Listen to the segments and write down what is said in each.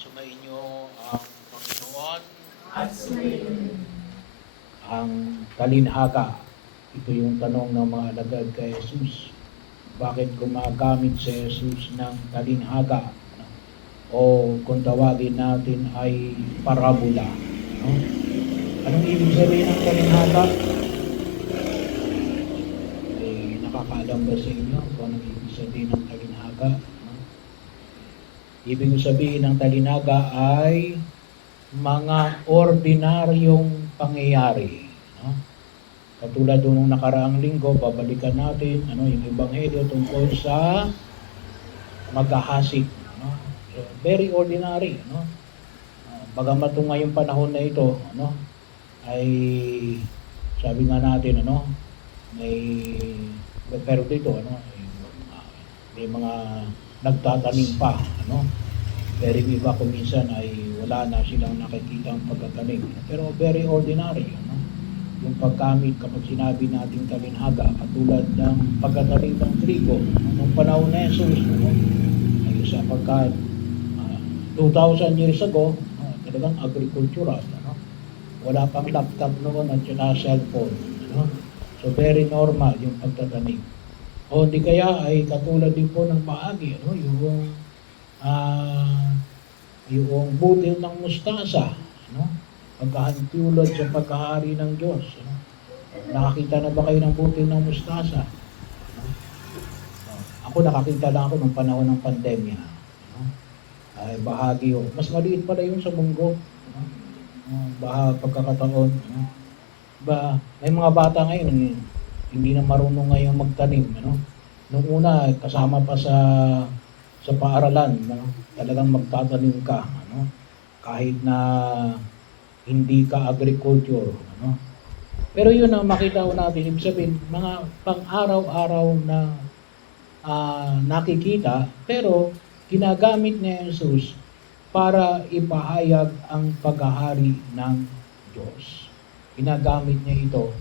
Sumainyo ang Panginoon. At sumayin. Ang talinhaga. Ito yung tanong ng mga alagad kay Jesus. Bakit gumagamit si Jesus ng talinhaga? O kung tawagin natin ay parabola. No? Anong ibig sabihin ng talinhaga? Nakakaalam ba sa inyo kung anong ibig sabihin ng talinhaga? No? Ibig sabihin ng talinhaga ay mga ordinaryong pangyayari. No? Katulad nung nakaraang linggo, babalikan natin yung ebanghelyo tungkol sa maghahasik. No? So, very ordinary. No? Bagamat ngayong panahon na ito, ay sabi nga natin, pero dito, may mga nagtatanim pa. Pero iba kung minsan ay wala na silang nakikita ang pagtatanim. Pero very ordinary. Yung paggamit kapag sinabi natin talinhaga, katulad ng pagtatanim ng trigo, nung panahon na Jesus, ay sapagkat 2,000 years ago, talagang agricultural. Wala pang laptop noon at saka cellphone. So very normal yung pagtatanim. O di kaya ay katulad din po ng bahagi, yung butil ng mustasa, pagkahantulad sa pagkahari ng Diyos. Nakakita na ba kayo ng butil ng mustasa? Ako nakakita lang ako nung panahon ng pandemya. Ay bahagi yun. Mas maliit pala yun sa munggo. Pagkakataon. May mga bata ngayon, hindi na marunong ngayon magtanim. Nung una, kasama pa sa paaralan, talagang magtatanim ka. Kahit na hindi ka agriculture. Pero yun ang makita ko natin, ibig sabihin, mga pang-araw-araw na nakikita, pero ginagamit ni Jesus para ipahayag ang paghahari ng Diyos. Ginagamit niya ito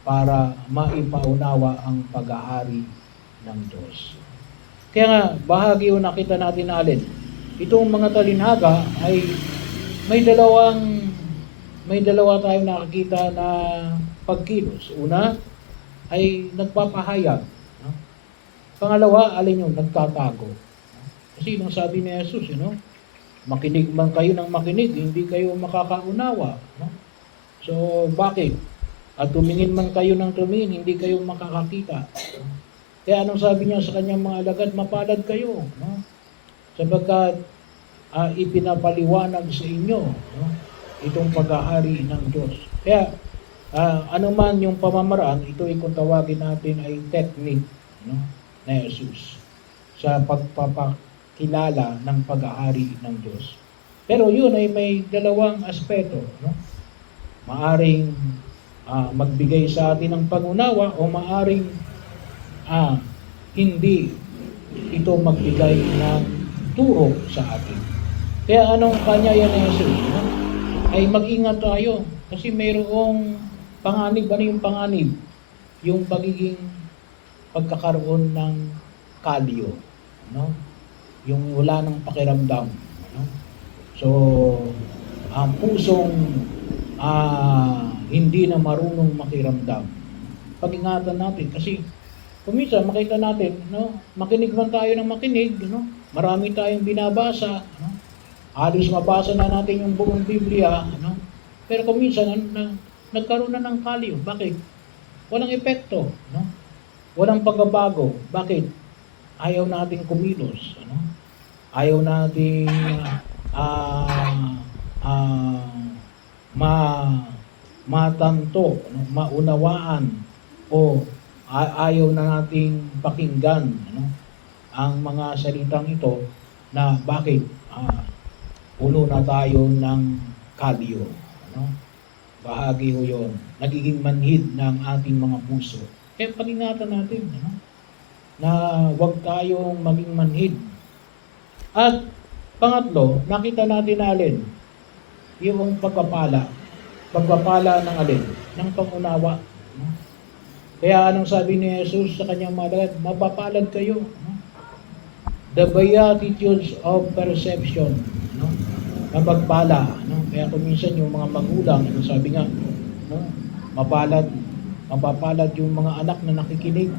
para maipaunawa ang paghahari ng Diyos. Kaya nga, bahagi yung nakita natin na alin. Itong mga talinhaga ay may dalawa tayong nakikita na pagkilos. Una ay nagpapahayag. Pangalawa, alin yung nagtatago. Kasi nung sabi ni Jesus, makinig man kayo ng makinig, hindi kayo makakaunawa. So, bakit? At tumingin man kayo ng tumingin, hindi kayo makakakita. Kaya anong sabi niya sa kanyang mga alagad? Mapalad kayo. Sapagkat ipinapaliwanag sa inyo itong paghahari ng Diyos. Kaya anuman yung pamamaraan, ito ay kung tawagin natin ay technique na Jesus sa pagpapakilala ng paghahari ng Diyos. Pero yun ay may dalawang aspeto. Maaring magbigay sa atin ng pangunawa o maaring hindi ito magbigay ng turo sa atin. Kaya anong kanya yan na Jesus? Ay mag-ingat tayo kasi mayroong panganib. Ano yung panganib? Yung pagiging pagkakaroon ng kalyo. Yung wala ng pakiramdam. So, ang pusong hindi na marunong makiramdam. Pag-ingatan natin kasi kuminsan makita natin, makinig man tayo ng makinig, marami tayong binabasa, halos mabasa na natin yung buong Biblia, pero kuminsan nagkaroon na ng kalyo. Bakit? Walang epekto, walang pagbabago. Bakit? Ayaw nating kumilos, ayaw nating matanto, maunawaan, o ayaw na nating pakinggan ang mga salitang ito na bakit puno na tayo ng kalyo. Bahagi ho yun. Nagiging manhid ng ating mga puso. Kaya pag-ingatan natin na huwag tayong maging manhid. At pangatlo, nakita natin na alin? Yung pagpapala. Pagpapala ng alin? Ng pangunawa. Kaya anong sabi ni Jesus sa kanyang mga alagad? Mapapalad kayo. The beatitudes of perception. no? Mapagpala, no? Kaya kung minsan yung mga magulang, ano sabi nga, no? Mapapalad yung mga anak na nakikinig,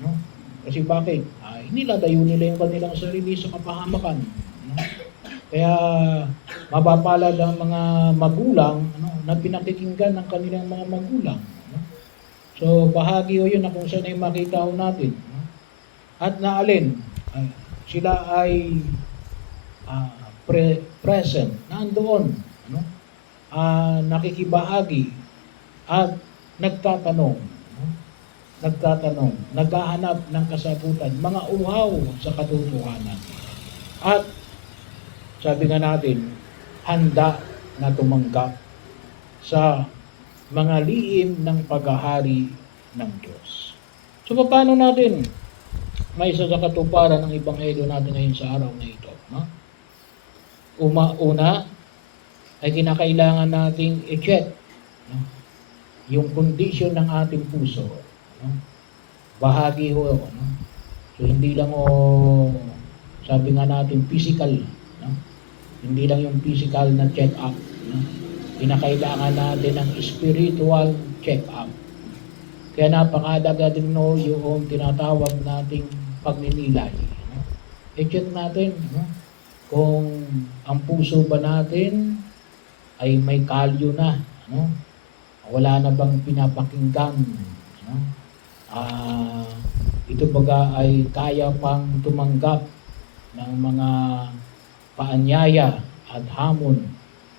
no? Kasi bakit? Nilalayo nila yung kanilang sarili sa kapahamakan, no? Kaya mapapalad ang mga magulang, ano, na pinakikinggan ng kanilang mga magulang, no? So bahagi o yun na kung saan ay makita ho natin, no? At naalin, sila ay present, nandoon, ano? Nakikibahagi at nagtatanong, no? Naghahanap ng kasagutan, mga uhaw sa katotohanan. At sabi nga natin, handa na tumanggap sa mga lihim ng paghahari ng Diyos. So paano natin may isa sa katuparan ng Ebanghelyo natin ngayon sa araw na ito? No? Una ay kinakailangan nating i-check, no? Yung condition ng ating puso. No? Bahagi ho, no? So hindi lang sabi nga natin physical, no? Hindi lang yung physical na check-up, no? Kinakailangan natin ng spiritual check-up. Kaya napakahalaga din yung tinatawag nating pagninilay, no? I-check natin, no? Kung ang puso ba natin ay may kalyo na, no? Wala na bang pinapakinggan, no? Ito baga ay kaya pang tumanggap ng mga paanyaya at hamon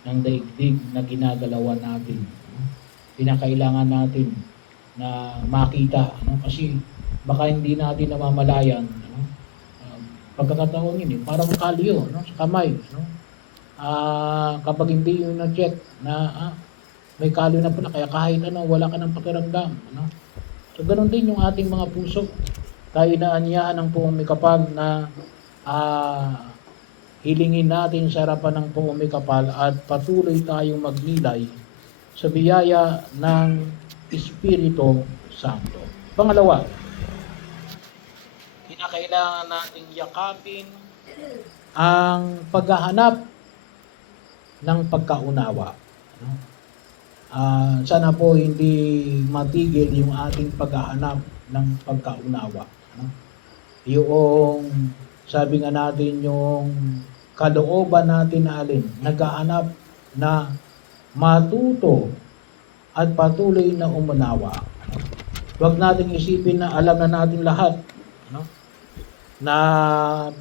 ng daigdig na ginagalawan natin, no? Pinakailangan natin na makita, no? Kasi baka hindi natin namamalayan, no? Pagkakataon yun, parang kalyo, no? Sa kamay, no? Kapag hindi yun na-check na may kalyo na pala, kaya kahit wala ka ng pakiramdam, no? So ganoon din yung ating mga puso. Tayo inaanyahan ng Poong May Kapal na hilingin natin sa harapan ng Poong May Kapal at patuloy tayong magnilay sa biyaya ng Espiritu Santo. Pangalawa, kinakailangan nating yakapin ang paghahanap ng pagkaunawa, no? Sana po hindi matigil yung ating paghahanap ng pagkaunawa, no? Yung sabi nga natin yung kalooban natin na naghahanap na matuto at patuloy na umunawa. Huwag nating isipin na alam na natin lahat, no? Na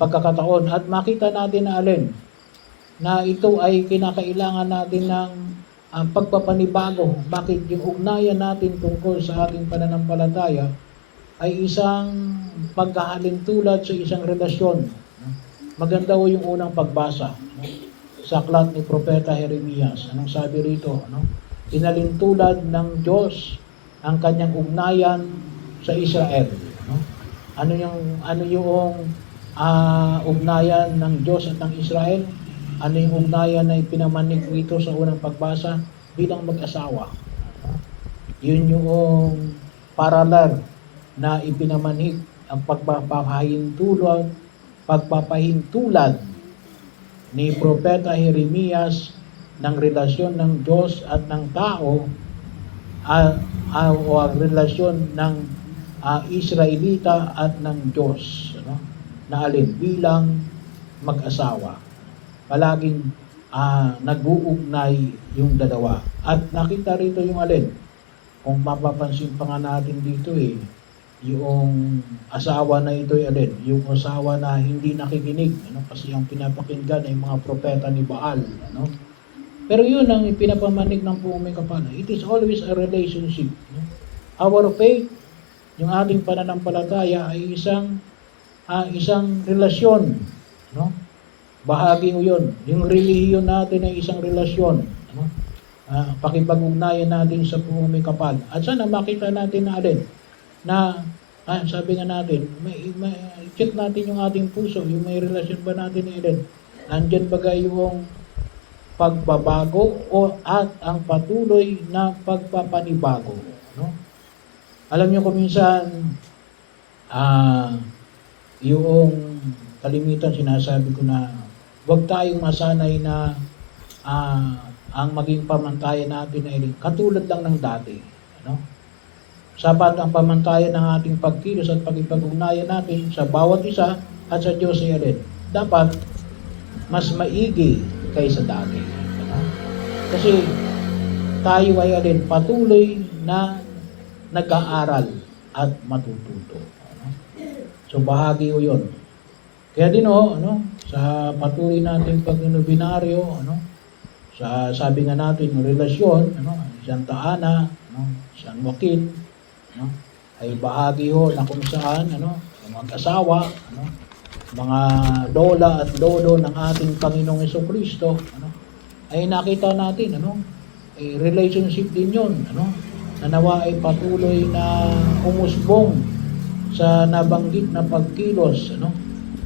pagkakataon at makita natin na ito ay kinakailangan natin ng pagpapanibago. Bakit? Yung ugnayan natin tungkol sa ating pananampalataya ay isang paghahalin tulad sa isang relasyon. Maganda ho yung unang pagbasa, no? Sa aklat ni Propeta Jeremias. Anong sabi rito? No? Inalintulad ng Diyos ang kanyang ugnayan sa Israel. No? Ano yung ugnayan ng Diyos at ng Israel? Ano yung ugnayan na ipinamanig rito sa unang pagbasa? Bilang mag-asawa. Yun yung paralel na ipinamanig ang pagpapahintulad ni Propeta Jeremias ng relasyon ng Diyos at ng tao o ang relasyon ng Israelita at ng Diyos, no? Na bilang mag-asawa. Palaging nag-uugnay yung dalawa. At nakita rito yung kung mapapansin pa nga natin dito yung asawa na ito yung asawa na hindi nakikinig, kasi ang pinapakinggan ay mga propeta ni Baal, Pero yun ang pinapamanig ng Poong May Kapal. It is always a relationship, Our faith, yung ating pananampalataya ay isang relasyon, Bahagi ko yun. Yung relihiyon natin ay isang relasyon, pakipag-ugnayan natin sa Poong May Kapal. At sana makita natin na sabi nga natin, check natin yung ating puso, yung may relasyon ba natin nandyan ba yung pagbabago at ang patuloy na pagpapanibago, Alam niyo kung minsan yung kalimitan sinasabi ko na huwag tayong masanay na ang maging pamantayan natin ay katulad lang ng dati. Ano? Sapat ang pamantayan ng ating pagkilos at pagkipag-ugnayan natin sa bawat isa at sa Diyos ay alin. Dapat mas maigi kaysa dati. Ano? Kasi tayo ay alin patuloy na nag-aaral at matututo. Ano? So bahagi o yun. Kaya din sa patuloy nating pag-nobinaryo, sa sabi nga natin, relasyon, Santa Ana, San Joaquin, ay bahagi na kung saan, mag-asawa, mga lola at lolo ng ating Panginoong Jesucristo, ay nakita natin, ay relationship din yun, na nawa ay patuloy na umusbong sa nabanggit na pagkilos,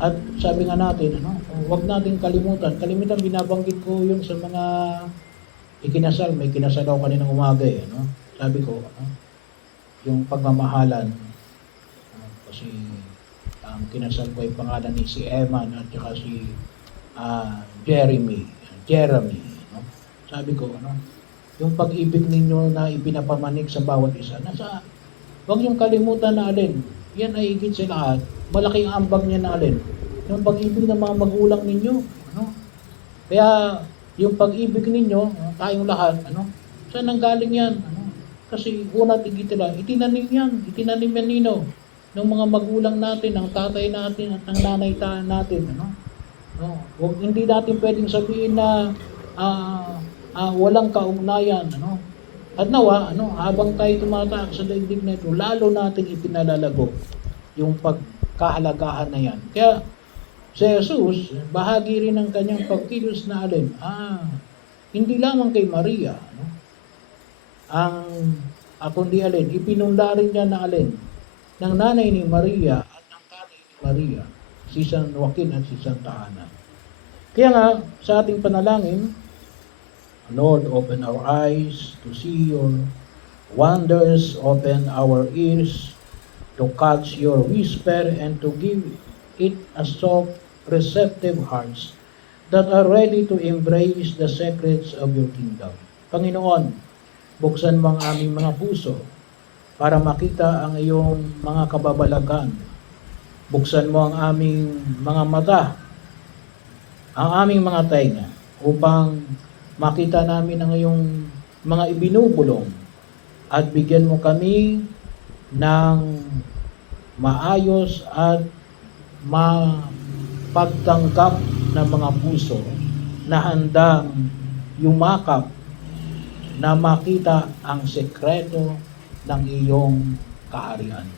At sabi nga natin, huwag natin kalimutan binabanggit ko yun sa mga ikinasal, may kinasal ako kaninang umaga Sabi ko, yung pagmamahalan, kasi ang kinasal ko ay pangalan ni si Eman at saka si Jeremy. Sabi ko, yung pag-ibig ninyo na ipinapamanik sa bawat isa, huwag yung kalimutan na alin, yan ay higit sa lahat, malaking ambag niya na alin, yung pag-ibig ng mga magulang ninyo. Kaya, yung pag-ibig ninyo, tayong lahat, saan nanggaling yan? Kasi una tigitila, itinanim yan nino, ng mga magulang natin, ng tatay natin, at ng nanay natin. Huwag hindi natin pwedeng sabihin na walang kaugnayan. At nawa, habang tayo tumataak sa daigdig na ito, lalo natin ipinalalago yung pagkahalagahan na yan. Kaya, si Jesus, bahagi rin ng kanyang pagkilos na alin, hindi lamang kay Maria, kundi alin, ipinunda rin niya na alin, ng nanay ni Maria at ng tatay ni Maria, si San Joaquin at si Santa Ana. Kaya nga, sa ating panalangin, Lord, open our eyes to see your wonders, open our ears to catch your whisper, and to give it a soft, receptive hearts that are ready to embrace the secrets of your kingdom. Panginoon, buksan mo ang aming mga puso para makita ang iyong mga kababalagan. Buksan mo ang aming mga mata, ang aming mga tainga, upang makita namin ang iyong mga ibinubulong at bigyan mo kami ng maayos at mapagtanggap na mga puso na handang yumakap na makita ang sekreto ng iyong kaharian.